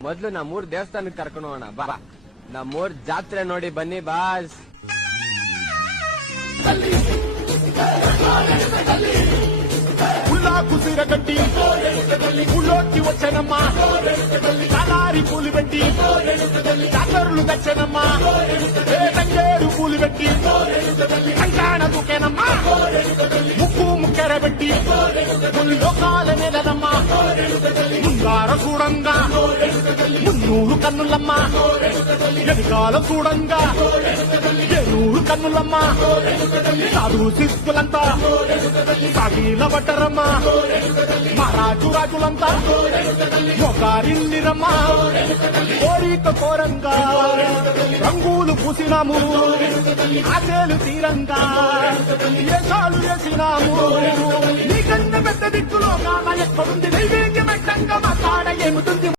ಮೊದ್ಲು ನಮ್ಮೂರ್ ದೇವಸ್ಥಾನಕ್ಕೆ ಕರ್ಕೊಂಡು ಹೋಗೋಣ ಬಾ. ನಮ್ಮೂರ್ ಜಾತ್ರೆ ನೋಡಿ ಬನ್ನಿ ಬಾಸ್. కుసిర గడ్డి ఊళ్ళోకి వచ్చనమ్మా కలారి పూలు పెట్టి జాతరులు తెచ్చనమ్మా తంగేరు పూలు పెట్టి కంకాణ దూకేనమ్మా ముక్కు ముక్కెర పెట్టి లోకాల నెలనమ్మా ముంగార చూడంగా మున్నూరు కన్నులమ్మా ఎదుగాల చూడంగా ఎన్నూరు కన్నులమ్మా సాధు శిస్తులంతా సాగిల పట్టరమ్మా మహారాజు రాజులంతా ఒకరిల్లిరమ్మా కోరిక కోరంగా రంగులు పూసినాము ఆశలు తీరంగా వేషాలు వేసినాము నీకన్నా పెద్ద దిక్కులో కాన ఎక్కడుంది నైవేద్యం పెట్టంగా మా కాడ ఏముతుంది.